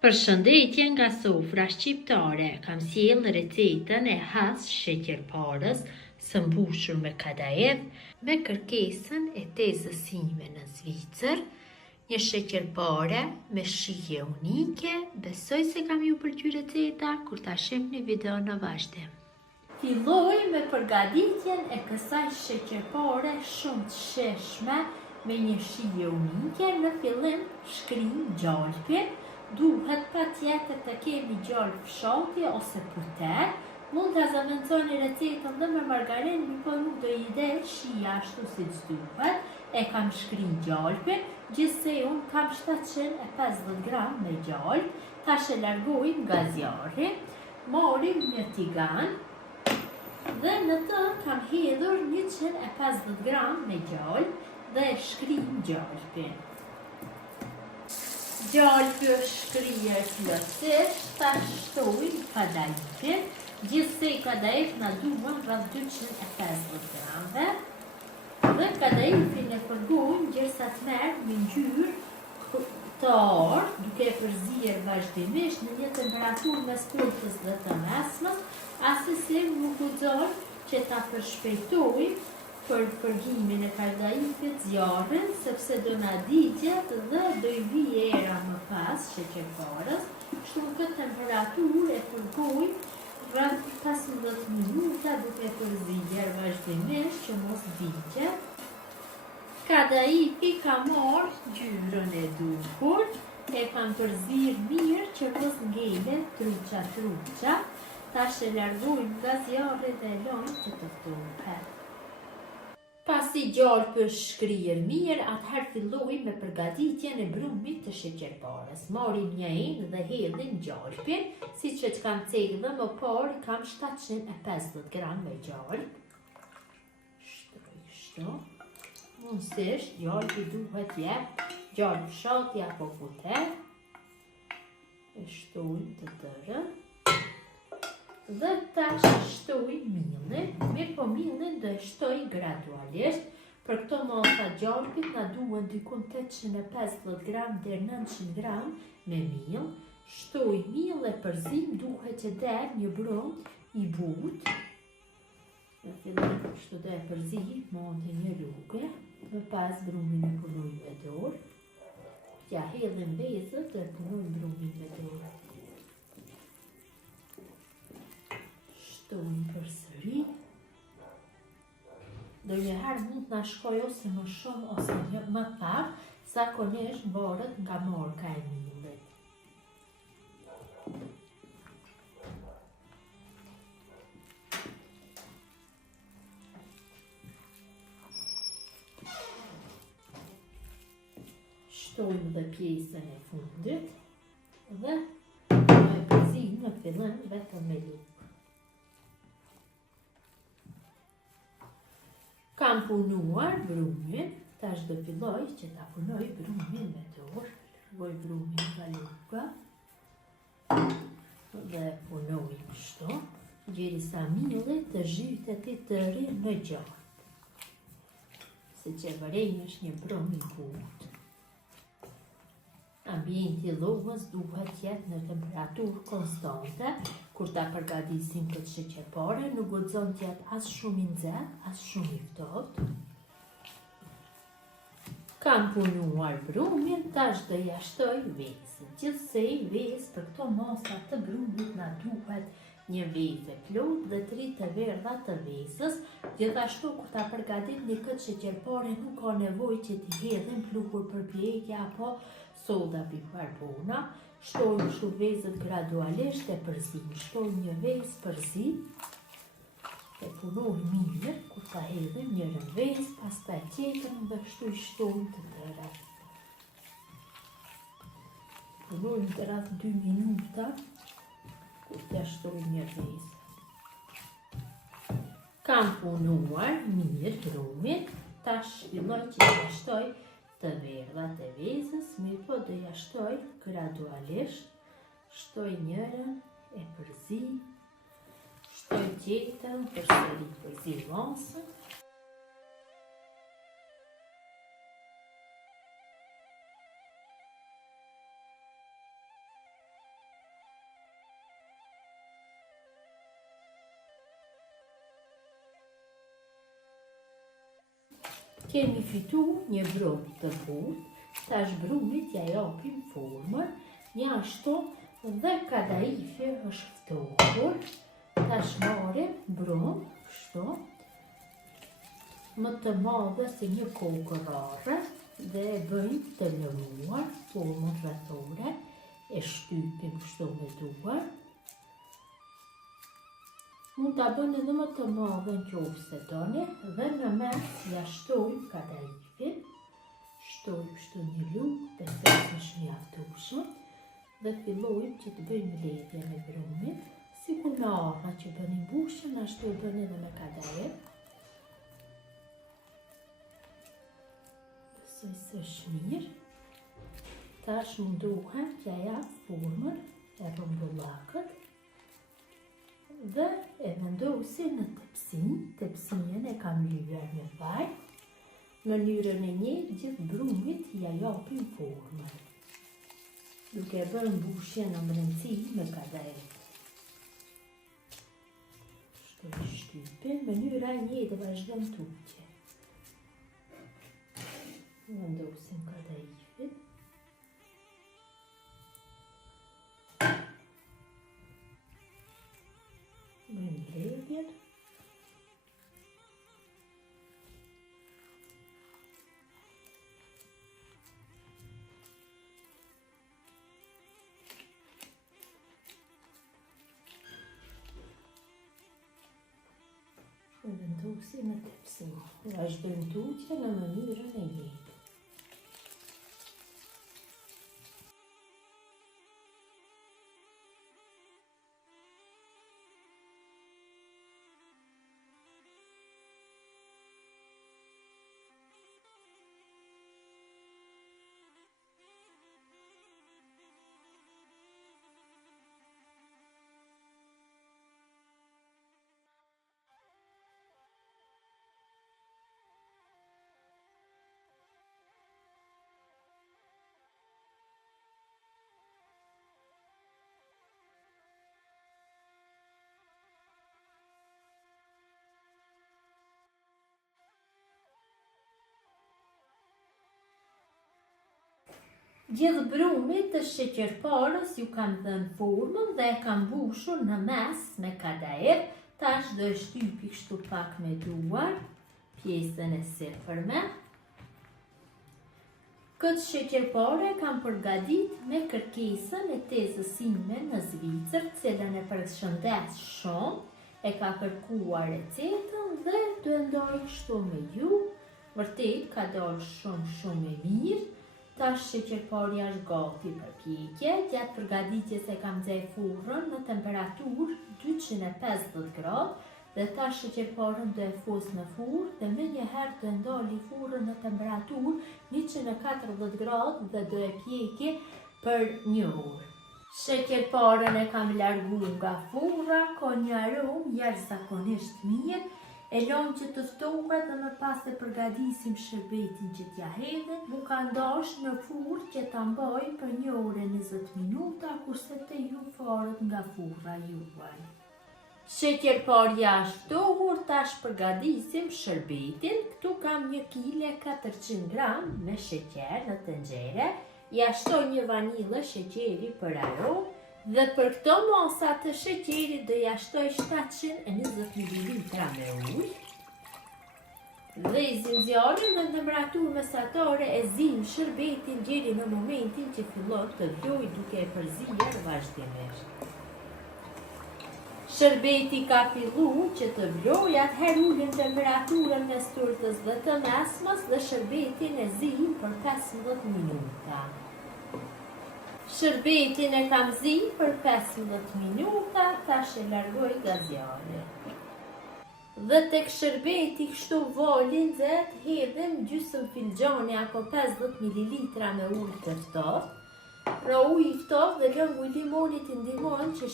Përshëndetje nga sofra shqiptare, kam sjellë recetën e has sheqerparës së mbushur me kadayef me kërkesën e tezësime në Zvicër, një sheqerpare me shije unike. Besoj se kam ju pëlqyer receta kur ta shihni videon në vazhdim. Filloj me përgatitjen e kësaj sheqerpare shumë të sheshme me një shije unike. Në fillim shkrim gjalpin. Duhet pa tjetër të kemi gjalp fshati ose puter. Mund të zëvendësoni recetën dhe me margarin, por nuk do i del shija ashtu si duhet. E kam shkrim gjalpin, gjithsej unë kam 750 gram me gjalp. Tash e largoj nga zjarri, morim një tigan dhe në të kam hedhur 150 gram me gjalp dhe e shkrim gjalpin. Gjalpi është shkrier plotësisht, ta shtoj kadayefin, gjithsej kadayef na duhen rreth 250 gramve. Dhe kadayefin e përgojmë gjersa të merr në ngjyrë të artë, duke e përzier vazhdimisht në një temperaturë mes kultës dhe të mesmes, asesi nuk guxon që ta përshpejtojmë për përgimin e kadayefit zjarrin, sepse do na digjet dhe do i vijë era më pas sheqerparës. Kështu në këtë temperaturë e përgojmë rreth 15 minuta duke përzier vazhdimisht që mos digjet. Kadayefi ka marrë ngjyrën e duhur, e kam përzier mirë që mos ngelen truça. Tash e largojmë nga zjarri dhe e lëmë që të ftohet. Pasi gjalpi është shkrier mirë, atëherë filloj me përgatitjen e brumit të sheqerparës. Marrim një enë dhe hedhim gjalpin, siç e kam thënë më parë, kam 750 gram me gjalp. Kështu. Mundësisht gjalpi duhet jep gjalp fshati apo puter. E shtojmë të tërën. Dhe tash shtoj millin, mirë po millin do e shtoj gradualisht. Për këto masa gjalpit na duhen dikun 850 gram deri 900 gram me mill. Shtoj mill e përzim, duhet që del një brum i butë. Në fillim kështu do e përzi, monte një rrugë, më pas brumin e punoj me dorë. Ja hedhim vezët dhe punoj brumin me dorë. Shtojmë përsëri. Ndonjëherë mund të na shkojë ose më shumë ose më pak, zakonisht varet nga marka e millit. Shtojmë dhe pjesën e fundit dhe e përzim në fillim vetëm me lukë. Kam punuar brumin, tash do filloj që ta punoj brumin me dorë. Largoj brumin nga luka dhe punoj kështu, derisa milli të zhytet i tëri në gjalp. Siç e vërejmë është një brum i butë. Ambienti i llogës duhet jetë në temperaturë konstante. Kur ta përgatisim këtë sheqerpare, nuk guxon të jetë as shumë i nxehtë, as shumë i ftohtë. Kam punuar brumin, tash do ja shtoj vezën. Gjithsej vezë për këto masa të brumit na duhet një vezë plotë dhe 3 të verdha të vezës. Gjithashtu kur ta përgatitni këtë sheqerpare nuk ka nevojë që t'i hedhim pluhur përpjekje apo soda bikarbona. Shtojmë kështu vezët gradualisht e përzim. Shtojmë një vezë përzi. E punojmë mirë, kur ta hedhim njërën vezë, pastaj tjetrën dhe kështu i shtojmë të tëra. Punojmë të rreth 2 minuta, kur t'ja shtojmë një vezë. Kam punuar mirë brumin, tash filloj që t'ja shtoj të verdhat e vezës, mirë po do ja shtoj gradualisht. Shtoj njërën, e përzi, shtoj tjetrën, përsëri përzi masën. Kemi fitu një brum të butë, tash brumit ja japim formën, ja ashtu dhe kadaifi është ftohur, tash marrim brum, kështu, më të madhe si një kokërare dhe e bëjmë të lëmuar, formën rrethore, e shtypim kështu me duar. Mund ta bëni edhe më të madhe nëse se doni dhe në mes ja shtojmë kadaifin, shtojmë kështu një lugë, besoj është mjaftueshëm dhe fillojmë që të bëjmë ledhje me brumin, sikur me arra që bëni mbushën, ashtu e bëni edhe me kadaif. Besoj se është mirë. Tash munduhem që ja formën e rumbullakët dhe e vendosi në tepsin, tepsinën e kam lyer me vaj. Në mënyrën e njëjtë gjithë brumit ja japim formën, duke bërë mbushje në brendësi me kadaif. Kështu i shtypim, mënyra e njëjtë vazhdon tutje. Vendosim kadaifin. Bëjmë ledhjen. E vendosim në tepsi. Vazhdojmë tutje në mënyrën e njëjtë. Gjithë brumit të sheqerparës ju kam dhënë formën dhe e kam mbushur në mes me kadaif. Tash do e shtypi kështu pak me duar, pjesën e sipërme. Këtë sheqerpare kam përgadit me kërkesën e tezës ime në Zvicër, cilën e përshëndes shumë, e ka kërkuar recetën dhe do e ndaj kështu me ju. Vërtet ka dalë shumë e mirë. Tash sheqerparja është gati për pjekje. Gjatë përgaditjes e kam nxjerr furrën në temperaturë 250 gradë dhe tash sheqerparën do e fus në furrë dhe menjëherë do e ndali furrën në temperaturë 140 gradë dhe do e pjekje për 1 orë. Sheqerparën e kam larguar nga furra, ka një aromë jashtëzakonisht mirë. E lëm që të ftohet dhe më pas e përgatisim shërbetin që t'ja hedhim. Mu ka ndash në furrë që ta mbaj për 1 orë e 20 minuta, kurse të ju faret nga furra juaj. Sheqerparja është ftohur, tash përgatisim shërbetin. Këtu kam 1 kg 400 gram me sheqer në tenxhere. Ja shtoj një vanilë sheqeri për aromë. Dhe për këto masa të sheqerit do ja shtoj 720 ml me ujë. Dhe i zjarrin në temperaturë mesatare e zim shërbetin deri në momentin që fillon të vjojë duke e përzier vazhdimisht. Shërbeti ka filluar që të vjojë, atëherë ullim temperaturën mes turtës dhe të mesmes dhe shërbetin e zim për 15 minuta. Shërbetin e kam zi për 15 minuta, tash e largoj nga zjarri. Dhe tek shërbeti kështu voli nxehtë hedhim gjysmë filxhani apo 50 ml me ujë të ftohtë. Pra ujë i ftohtë dhe lëngu i limonit i ndihmon që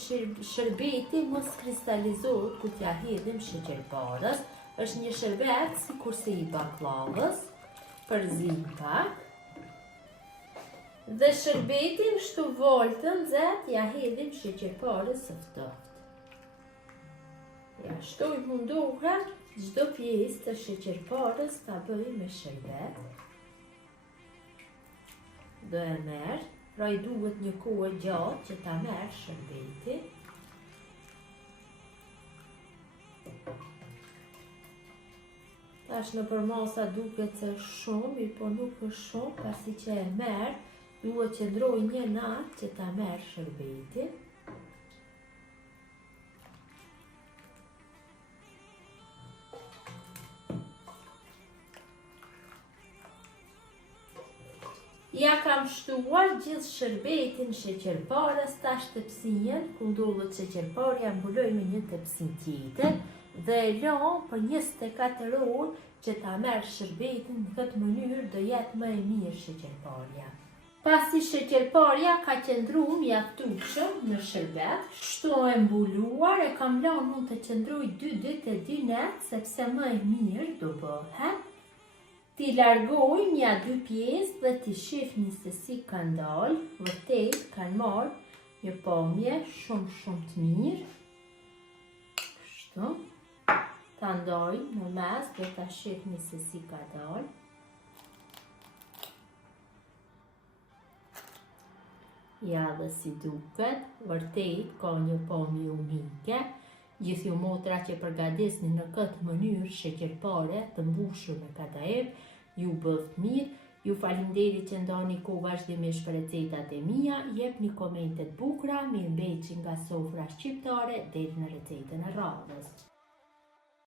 shërbeti mos kristalizohet kur t'ja hedhim sheqerparës. Është një shërbet sikurse i baklavës, përzim pak. Dhe shërbetin kështu voltë nxehtë ja hedhim sheqerparës së ftohtë. Ja shtoj munduhem Çdo pjesë të sheqerparës ta bëj me sherbet. Do e merr, pra I duhet një kohë gjatë që ta merr sherbeti. Tash në përmasa duket se shumë, po nuk është shumë, pasi që e merr, duhet që ndroj një natë që ta merr sherbeti. Ja kam shtuar gjithë shërbetin sheqerparës tash tepsinjen, ku ndodhet sheqerparja mbuloj me një tepsin tjetër dhe e lë për 24 orë që ta merr shërbetin në këtë mënyrë do jetë më e mirë sheqerparja. Pasi sheqerparja ka qëndruar mjaftueshëm në shërbet, kështu e mbuluar e kam lënë mund të qëndroj 2 ditë e 2 natë sepse më e mirë do bëhet. Ti largojmë ja 2 pjesë dhe ti shihni se si ka ndalë, vërtet kanë marrë një pamje shumë të mirë. Kështu, ta ndoj në mes dhe ta shihni se si ka dalë. Ja dhe si duket, vërtet ka një pamje unike. Gjithë ju motra që përgadisni në këtë mënyrë sheqerpare të mbushur me kadajef, ju bëft mirë, ju falinderit që ndani kohë vazhdimisht për recetat e mia, jepni komente të bukura, mirëmbëjtje nga sofra shqiptare deri në recetën e radhës.